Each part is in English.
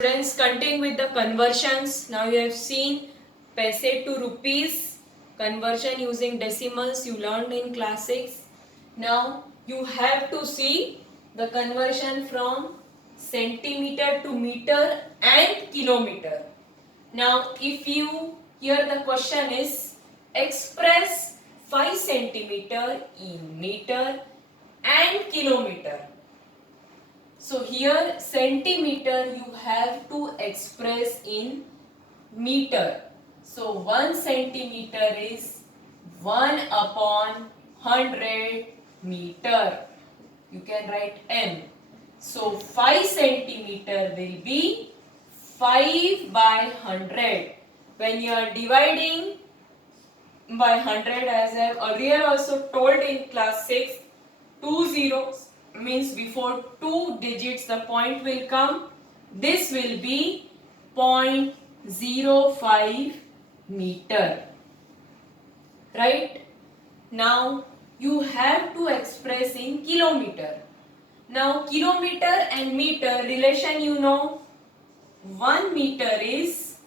Students, continuing with the conversions. Now you have seen paise to rupees, conversion using decimals you learned in class 6. Now you have to see the conversion from centimeter to meter and kilometer. Now if you here the question is express 5 centimeter in meter and kilometer. So here centimeter you have to express in meter. So 1 centimeter is 1 upon 100 meter. You can write m. So 5 centimeter will be 5 by 100. When you are dividing by 100, as I have earlier also told in class 6, 2 zeros means before 2 digits the point will come. This will be 0.05 meter. Right? Now you have to express in kilometer. Now kilometer and meter relation you know. 1 meter is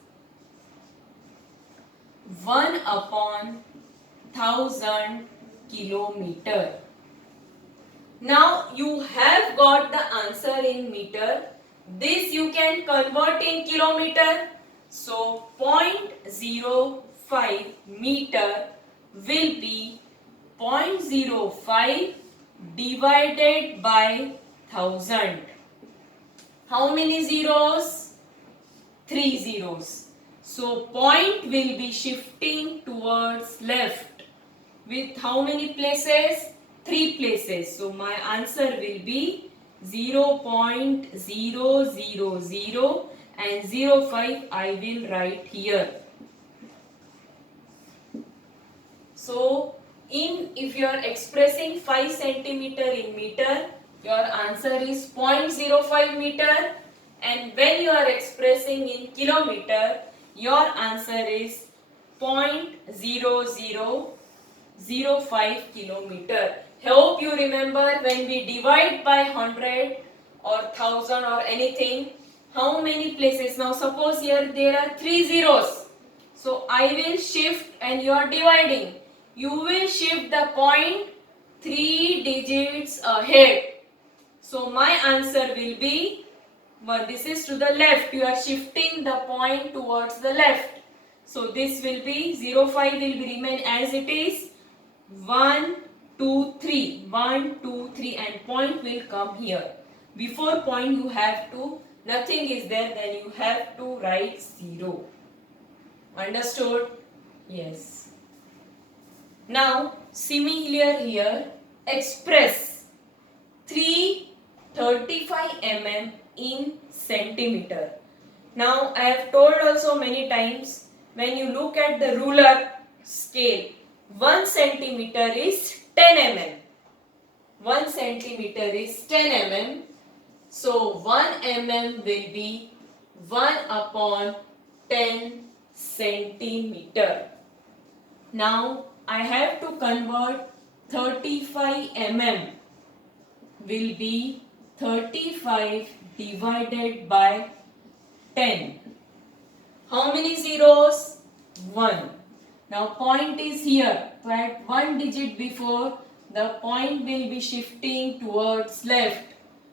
1 upon 1000 kilometer. Now you have got the answer in meter. This you can convert in kilometer. So 0.05 meter will be 0.05 divided by 1000. How many zeros? 3 zeros. So point will be shifting towards left. With how many places? 3 places. So my answer will be 0.000 and 0.5 I will write here. So if you are expressing 5 centimeter in meter, your answer is 0.05 meter, and when you are expressing in kilometer, your answer is 0.0005 kilometer. Hope you remember when we divide by 100 or 1000 or anything, how many places? Now suppose here there are 3 zeros. So I will shift and you are dividing. You will shift the point 3 digits ahead. So my answer will be, well, this is to the left. You are shifting the point towards the left. So this will be 0.5 will remain as it is. 1, 2, 3. 1, 2, 3 and point will come here. Before point you have to, nothing is there, then you have to write 0. Understood? Yes. Now similar here, express 335 mm in centimeter. Now I have told also many times, when you look at the ruler scale, 1 centimeter is 10 mm. 1 centimeter is 10 mm. So 1 mm will be 1 upon 10 centimeter. Now I have to convert 35 mm will be 35 divided by 10. How many zeros? 1. Now point is here. So at 1 digit before, the point will be shifting towards left.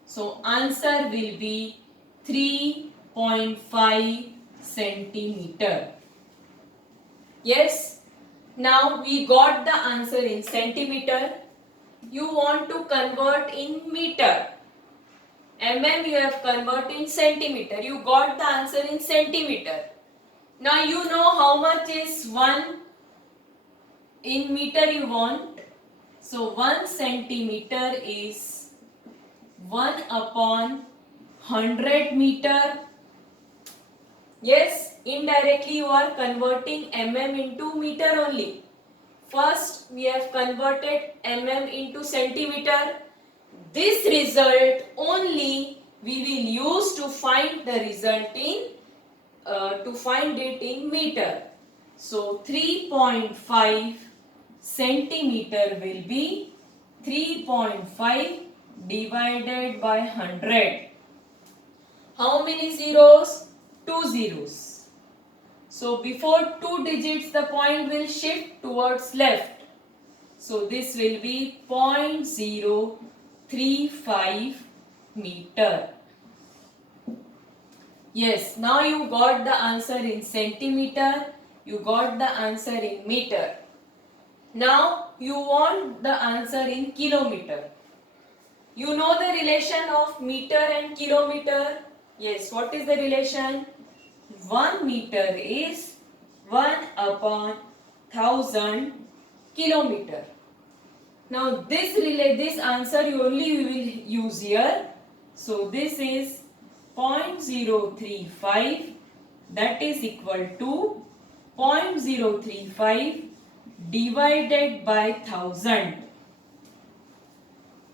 So answer will be 3.5 centimeter. Yes? Now we got the answer in centimeter. You want to convert in meter. Mm you have converted in centimeter. You got the answer in centimeter. Now you know how much is 1 in meter you want. So 1 centimeter is 1 upon 100 meter. Yes, indirectly you are converting mm into meter only. First we have converted mm into centimeter. This result only we will use to find the result in to find it in meter. So 3.5 centimeter will be 3.5 divided by 100. How many zeros? 2 zeros. So before 2 digits the point will shift towards left. So this will be 0.035 meter. Yes, now you got the answer in centimeter, you got the answer in meter. Now you want the answer in kilometer. You know the relation of meter and kilometer? Yes, what is the relation? 1 meter is 1 upon 1000 kilometer. Now this answer you only will use here. So this is 0.035, that is equal to 0.035 divided by 1000.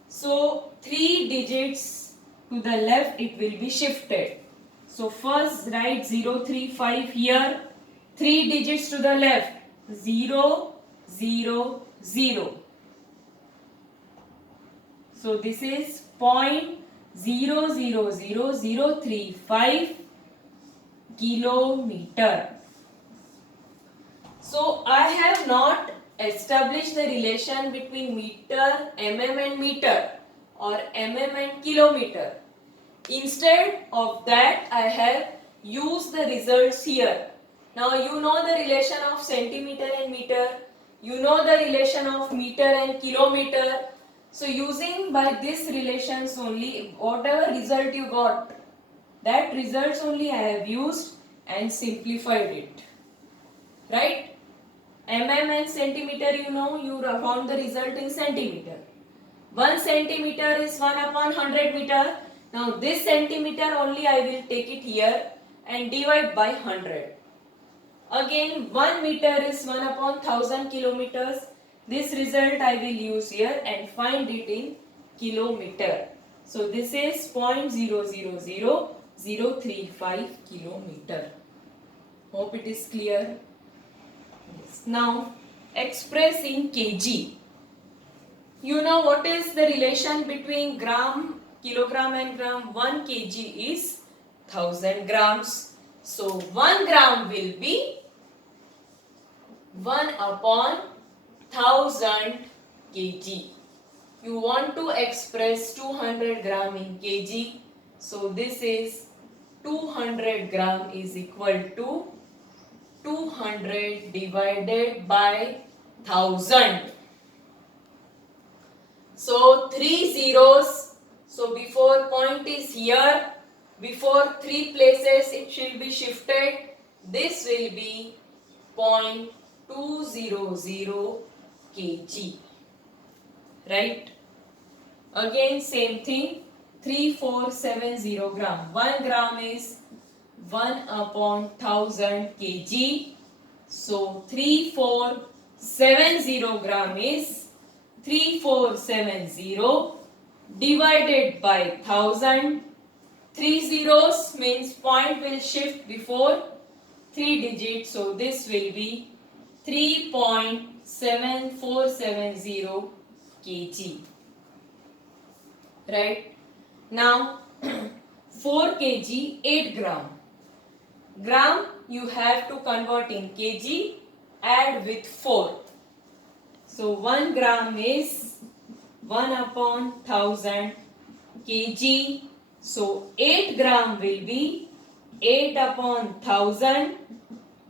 So 3 digits to the left it will be shifted. So first write 035 here, 3 digits to the left, 0, 0, 0. So this is 0.000035 kilometer. So I have not established the relation between meter, mm and meter or mm and kilometer. Instead of that I have used the results here. Now you know the relation of centimeter and meter. You know the relation of meter and kilometer. So using by this relations only, whatever result you got, that results only I have used and simplified it. Right? Mm and centimeter you know, you found the result in centimeter. 1 centimeter is 1 upon 100 meter. Now this centimeter only I will take it here and divide by 100. Again 1 meter is 1 upon 1000 kilometers. This result I will use here and find it in kilometer. So this is 0.000035 kilometer. Hope it is clear. Yes. Now express in kg. You know what is the relation between gram, kilogram and gram? 1 kg is 1000 grams. So 1 gram will be 1 upon 1000 kg. You want to express 200 gram in kg. So this is 200 gram is equal to 200 divided by 1000. So 3 zeros. So before point is here. Before 3 places it should be shifted. This will be 0.200 kg. Right? Again same thing. 3470 gram. 1 gram is 1 upon 1000 kg. So 3470 gram is 3470 divided by 1000. 3 zeros means point will shift before 3 digits. So this will be 3.7470 kg. Right? Now 4 kg 8 gram. Gram you have to convert in kg, add with 4. So 1 gram is 1 upon 1000 kg. So 8 gram will be 8 upon 1000.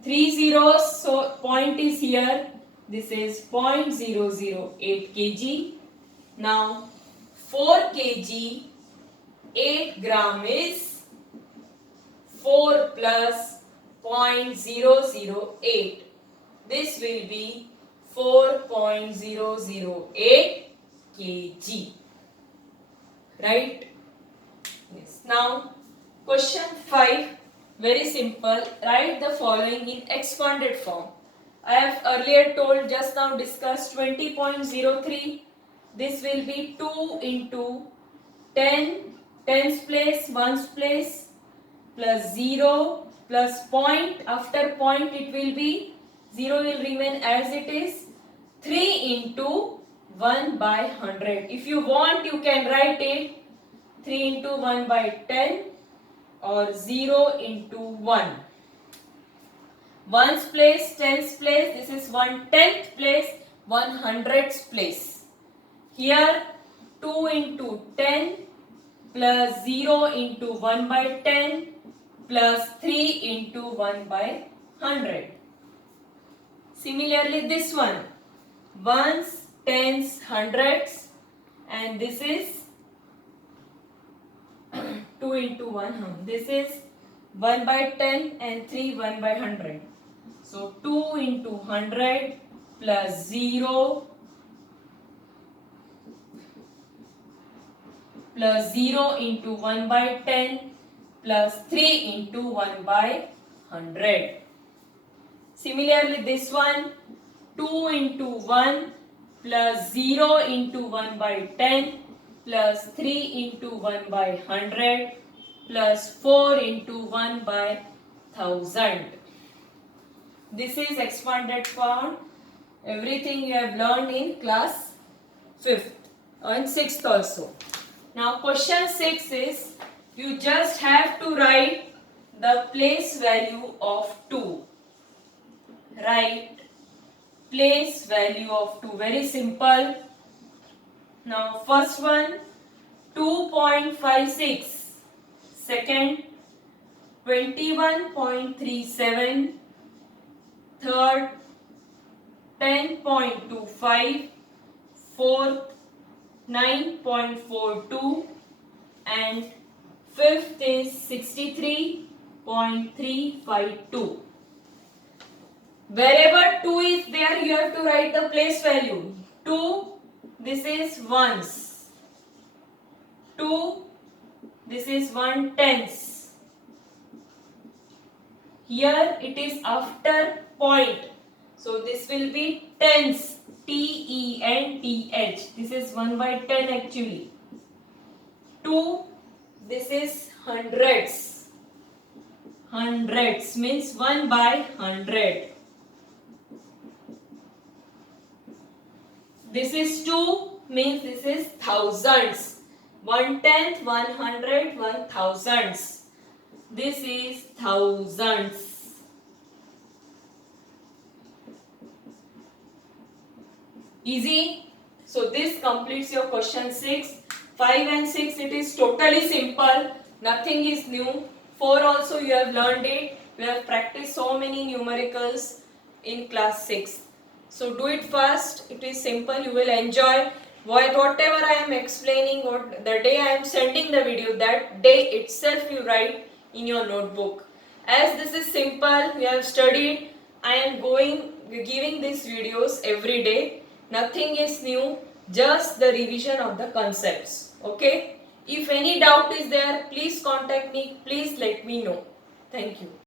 3 zeros, so point is here. This is 0.008 kg. Now 4 kg 8 gram is 4 plus 0.008. This will be 4.008 kg. Right? Yes. Now, question 5. Very simple. Write the following in expanded form. I have earlier told, just now discussed 20.03. This will be 2 into 10, tens place, ones place, plus 0, plus point. After point it will be 0 will remain as it is. 3 into 1 by 100. If you want, you can write it 3 into 1 by 10 or 0 into 1. Ones place, tens place, this is 1/10th place, 100th place. Here 2 into 10 plus 0 into 1 by 10 plus 3 into 1 by 100. Similarly this one, ones, tens, hundreds, and this is 2 into 1. This is 1 by 10 and 3 1 by 100. So 2 into 100 plus 0 plus 0 into 1 by 10 plus 3 into 1 by 100. Similarly this one, 2 into 1 plus 0 into 1 by 10 plus 3 into 1 by 100 plus 4 into 1 by 1000. This is expanded form. Everything you have learned in class 5th and 6th also. Now question 6 is, you just have to write the place value of 2. Write place value of 2. Very simple. Now first one 2.56, second 21.37, third 10.25, fourth 9.42, and fifth is 63.352. Wherever 2 is there, you have to write the place value. 2, this is ones. 2, this is 1/10. Here it is after point. So this will be tens. TENTH. This is 1 by 10 actually. 2, this is hundreds. Hundreds means 1 by 100. This is 2 means this is thousands. 1/10, 100, 1000s. This is thousands. Easy. So this completes your question 6. 5 and 6 it is totally simple. Nothing is new. 4 also you have learned it. You have practiced so many numericals in class 6. So do it fast. It is simple. You will enjoy. Whatever I am explaining, the day I am sending the video, that day itself you write in your notebook. As this is simple, you have studied. I am giving these videos every day. Nothing is new, just the revision of the concepts. Okay? If any doubt is there, please contact me. Please let me know. Thank you.